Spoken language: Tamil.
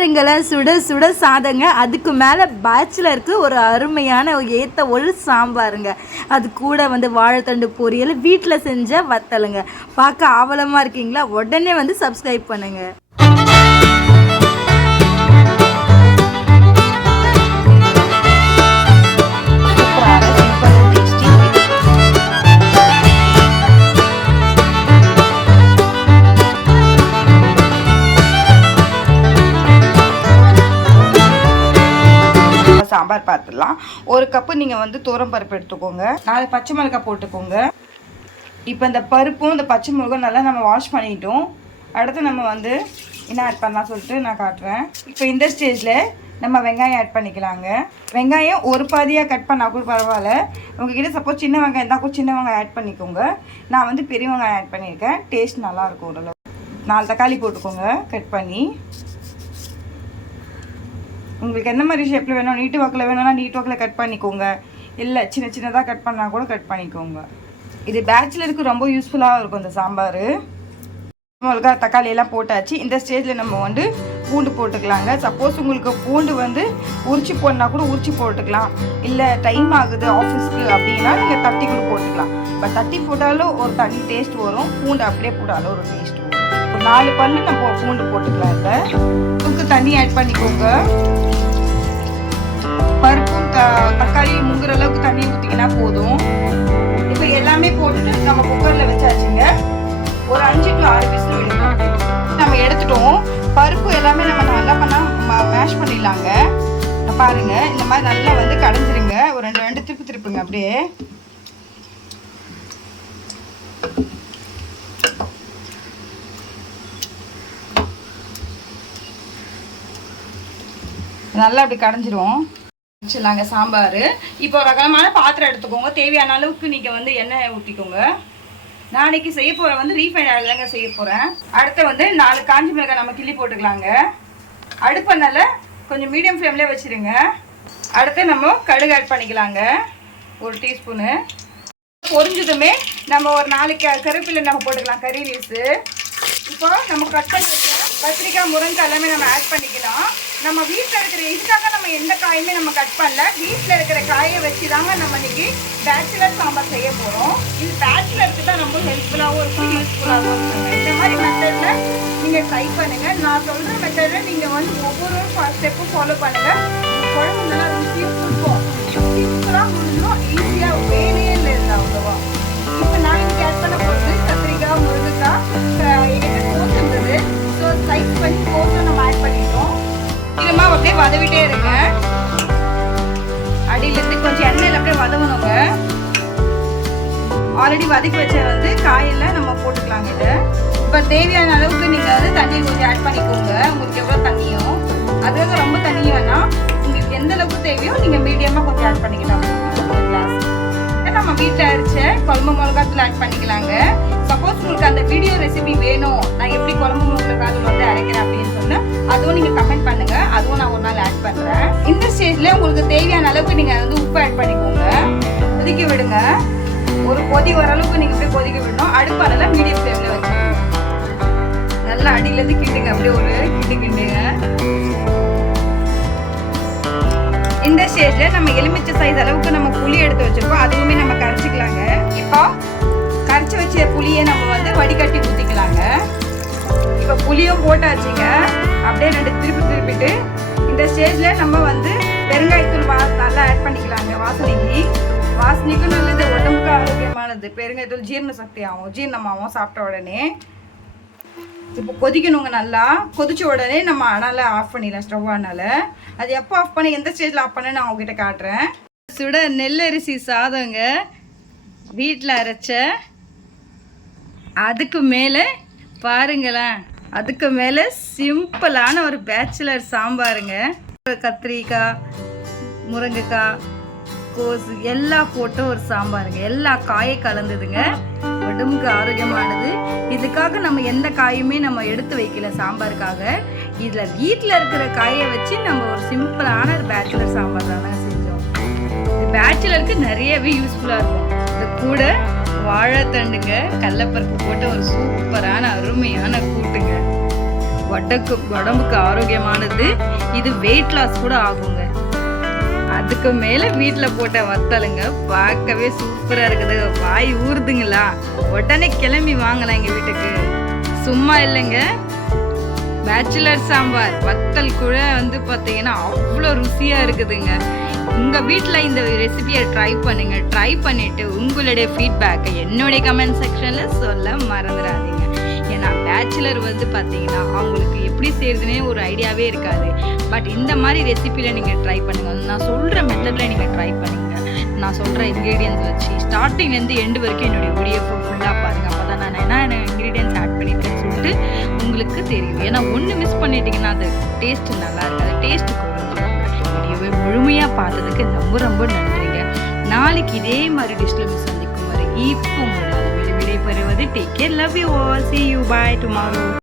பாருங்களேன் சுட சுட சாதங்க. அதுக்கு மேலே பேச்சுலருக்கு ஒரு அருமையான ஏற்ற ஒரு சாம்பாருங்க. அது கூட வந்து வாழைத்தண்டு பொரியல் வீட்டில் செஞ்ச வத்தலுங்க. பார்க்க ஆவலமாக இருக்கீங்களா? உடனே வந்து சப்ஸ்கிரைப் பண்ணுங்கள் சாம்பார் பார்த்துடலாம். ஒரு கப்பு நீங்கள் வந்து பருப்பு எடுத்துக்கோங்க. நாலு பச்சை மிளகாய் போட்டுக்கோங்க. இப்போ இந்த பருப்பும் இந்த பச்சை மிளகும் நல்லா நம்ம வாஷ் பண்ணிட்டோம். அடுத்து நம்ம வந்து என்ன ஆட் பண்ணலாம் சொல்லிட்டு நான் காட்டுறேன். இப்போ இந்த ஸ்டேஜில் நம்ம வெங்காயம் ஆட் பண்ணிக்கலாங்க. வெங்காயம் ஒரு பாதியாக கட் பண்ணால் கூட பரவாயில்ல. உங்ககிட்ட சப்போஸ் சின்ன வெங்காயம் இருந்தால் கூட சின்ன வெங்காயம் ஆட் பண்ணிக்கோங்க. நான் வந்து பெரிய வெங்காயம் ஆட் பண்ணியிருக்கேன். டேஸ்ட் நல்லாயிருக்கும் ஓரளவு. நாலு தக்காளி போட்டுக்கோங்க. கட் பண்ணி. உங்களுக்கு எந்த மாதிரி ஷேப்பில் வேணும்? நீட்டு வாக்கில் வேணும்னா நீட் வாக்கில் கட் பண்ணிக்கோங்க. இல்லை சின்ன சின்னதாக கட் பண்ணால் கூட கட் பண்ணிக்கோங்க. இது பேச்சுலருக்கு ரொம்ப யூஸ்ஃபுல்லாக இருக்கும் இந்த சாம்பார். மிளகா தக்காளி எல்லாம் போட்டாச்சு. இந்த ஸ்டேஜில் நம்ம வந்து பூண்டு போட்டுக்கலாங்க. சப்போஸ் உங்களுக்கு பூண்டு வந்து உரிச்சு போடனா கூட உரிச்சு போட்டுக்கலாம். இல்லை டைம் ஆகுது ஆஃபீஸ்க்கு அப்படின்னா நீங்கள் தட்டி கூட போட்டுக்கலாம். பட் தட்டி போட்டாலும் ஒரு தனி டேஸ்ட் வரும். பூண்டு அப்படியே போட்டாலும் ஒரு டேஸ்ட் வரும். நாலு பல்லு நம்ம பூண்டு போட்டுக்கலாம் இல்லை உப்பு தண்ணி ஆட் பண்ணிக்கோங்க. பருப்பும் த- தக்காளியும் முங்குற அளவுக்கு தண்ணி ஊற்றிக்கினா போதும். இப்போ எல்லாமே போட்டுட்டு நம்ம குக்கரில் வச்சாச்சுங்க. ஒரு அஞ்சு டு ஆறு விசில் விடுங்க. நம்ம எடுத்துட்டோம். பருப்பு எல்லாமே நம்ம நல்லா பண்ணால் மேஷ் பண்ணிடலாங்க. பாருங்க இந்த மாதிரி நல்லா வந்து கடைஞ்சிருங்க. ஒரு ரெண்டு ரெண்டு திருப்பு திருப்புங்க அப்படியே. நல்லா அப்படி கடைஞ்சிரும். வச்சிடலாங்க சாம்பார். இப்போ ஒரு ரகமான பாத்திரம் எடுத்துக்கோங்க. தேவையான அளவுக்கு நீங்கள் வந்து எண்ணெய் ஊற்றிக்கோங்க நாளைக்கு செய்ய போகிற வந்து ரீஃபைண்ட் ஆகிதாங்க செய்ய போகிறேன் அடுத்து வந்து நாலு காஞ்சி மிளகாய் நம்ம கிள்ளி போட்டுக்கலாங்க. அடுப்பனால கொஞ்சம் மீடியம் ஃப்ளேம்லேயே வச்சுருங்க. அடுத்து நம்ம கடுகு ஆட் பண்ணிக்கலாங்க. ஒரு டீஸ்பூனு பொரிஞ்சதுமே நம்ம ஒரு நாலு க கருவேப்பிலை நம்ம போட்டுக்கலாம் கறி லீஸு இப்போ நம்ம கட் பண்ணி வச்ச கத்திரிக்காய் முருங்கை எல்லாமே நம்ம ஆட் பண்ணிக்கலாம். நம்ம வீட்டில் இருக்கிற இதுக்காக நம்ம எந்த காயுமே நம்ம கட் பண்ணல. வீட்டில் இருக்கிற காயை வச்சு தாங்க நம்ம இன்னைக்கு பேச்சுலர் சாம்பார் செய்ய போகிறோம் இது பேச்சுலருக்கு தான் ரொம்ப ஹெல்ப்ஃபுல்லாகவும் இருக்கும் யூஸ்ஃபுல்லாகவும் இருக்கும். இந்த மாதிரி மெத்தடில் நீங்கள் ட்ரை பண்ணுங்கள் நான் சொல்கிற மெத்தடில் நீங்கள் வந்து ஒவ்வொரு ஸ்டெப்பும் ஃபாலோ பண்ணுங்கள் அப்படியே வதவிட்டே இருங்க. அடியிலேருந்து கொஞ்சம் எண்ணெயில் அப்படியே வதவணுங்க. ஆல்ரெடி வதக்கி வச்ச வந்து காயில் நம்ம போட்டுக்கலாங்க இதை. இப்போ தேவையான அளவுக்கு நீங்கள் வந்து தண்ணி கொஞ்சம் ஆட் பண்ணிக்கோங்க. உங்களுக்கு எவ்வளோ தண்ணியும் அதுக்காக ரொம்ப தண்ணியும் வேணாம். உங்களுக்கு எந்த அளவுக்கு தேவையோ நீங்கள் மீடியமாக கொஞ்சம் ஆட் பண்ணிக்கலாம். குழம்பு மிளகாத்தூள் ஆட் பண்ணிக்கலாங்க. சப்போஸ் உங்களுக்கு அந்த வீடியோ ரெசிபி வேணும். நான் எப்படி குழம்பு மிளகாத்தூள் வந்து அரைக்கிறேன் அப்படின்னு சொன்னால் அதுவும் நீங்கள் கமெண்ட் பண்ணுங்க. அதுவும் நான் ஒரு நாள் ஆட் பண்ணுறேன் இந்த ஸ்டேஜில் உங்களுக்கு தேவையான அளவுக்கு நீங்கள் வந்து உப்பு ஆட் பண்ணிக்கோங்க. கொதிக்க விடுங்க. ஒரு கொதி வர அளவுக்கு நீங்கள் அப்படியே கொதிக்க விடணும். அடுப்பானல மீடியம் ஃப்ளேமில் வச்சுக்கோங்க. நல்லா அடியிலேருந்து கிண்டுங்க. அப்படியே ஒரு கிண்டு கிண்டுங்க. இந்த ஸ்டேஜில் நம்ம எலுமிச்சை சைஸ் அளவுக்கு நம்ம புளி எடுத்து வச்சுருக்கோம். அதுவுமே நம்ம கரைச்சிக்கலாங்க. இப்போ கரைச்சி வச்ச புளியை நம்ம வந்து வடிகட்டி ஊற்றிக்கலாங்க இப்போ புளியும் போட்டாச்சுங்க. அப்படியே ரெண்டு திருப்பி திருப்பிட்டு இந்த ஸ்டேஜில் நம்ம வந்து பெருங்காயத்தூள் வா நல்லா ஆட் பண்ணிக்கலாங்க வாசனைக்கு. வாசனைக்கும் நல்லது உடம்புக்கு ஆரோக்கியமானது. பெருங்காயத்தூள் ஜீரண சக்தி ஆகும் ஜீரணமாகவும் சாப்பிட்ட உடனே இப்போ கொதிக்கணுங்க நல்லா. கொதிச்ச உடனே நம்ம அனலை ஆஃப் பண்ணிடலாம் ஸ்டவ் அனல. அது எப்போ ஆஃப் பண்ணி எந்த ஸ்டேஜில் ஆஃப் பண்ண நான் உங்ககிட்ட காட்டுறேன். சுட நெல்லரிசி சாதங்க. வீட்டில் அரைச்ச அதுக்கு மேலே பாருங்களேன் அதுக்கு மேலே சிம்பிளான ஒரு பேச்சுலர் சாம்பாருங்க. கத்திரிக்காய் முருங்கைக்காய் கோசு எல்லாம் போட்டு ஒரு சாம்பாருங்க. எல்லா காயும் கலந்ததுங்க. உடம்புக்கு ஆரோக்கியமானது. இதுக்காக நம்ம எந்த காயுமே நம்ம எடுத்து வைக்கல சாம்பாருக்காக. இதில் வீட்டில் இருக்கிற காயை வச்சு நம்ம ஒரு சிம்பிளான ஒரு பேச்சுலர் சாம்பார் தானே பேச்சுலருக்கு நிறையவே யூஸ்ஃபுல்லாக இருக்கும். இது கூட வாழைத்தண்டுங்க கடலப்பருப்பு போட்டு ஒரு சூப்பரான அருமையான கூட்டுங்க. உடம்புக்கு உடம்புக்கு ஆரோக்கியமானது. இது வெயிட் லாஸ் கூட ஆகுங்க. அதுக்கு மேலே வீட்டில் போட்ட வத்தலுங்க பார்க்கவே சூப்பராக இருக்குது. வாய் ஊறுதுங்களா? உடனே கிளம்பி வாங்கலாம் எங்கள் வீட்டுக்கு. சும்மா இல்லைங்க. பேச்சுலர் சாம்பார். வத்தல் கூட வந்து பார்த்தீங்கன்னா அவ்வளோ ருசியாக இருக்குதுங்க. உங்கள் வீட்டில் இந்த ரெசிபியை ட்ரை பண்ணுங்க. ட்ரை பண்ணிவிட்டு உங்களுடைய ஃபீட்பேக்கை என்னுடைய கமெண்ட் செக்ஷனில் சொல்ல மறந்துடாதீங்க ஏன்னா பேச்சுலர் வந்து பார்த்தீங்கன்னா அவங்களுக்கு எப்படி செய்யறதுனே ஒரு ஐடியாவே இருக்காது. பட் இந்த மாதிரி ரெசிபியில் நீங்கள் ட்ரை பண்ணுங்கள் நான் சொல்கிற மெத்தடில் நீங்கள் ட்ரை பண்ணுங்கள் நான் சொல்கிற இன்க்ரீடியன்ஸ் வச்சு ஸ்டார்டிங்லேருந்து எண்டு வரைக்கும் என்னுடைய வீடியோ ஃபுல்லாக பாருங்கள் அப்போ தான் நான் என்ன இன்க்ரீடியன்ஸ் ஆட் பண்ணியிருக்கேன்னு சொல்லிட்டு உங்களுக்கு தெரியும். ஏன்னா ஒன்று மிஸ் பண்ணிட்டீங்கன்னா அது டேஸ்ட் நல்லா இருக்காது. டேஸ்ட் வீடியோவை முழுமையாக பார்த்ததுக்கு ரொம்ப ரொம்ப நன்றிங்க. நாளைக்கு இதே மாதிரி டிஷ்ல மிஸ் சந்திக்கும் வரை இப்போ விடை பெறுவது. Take care love you all see you bye tomorrow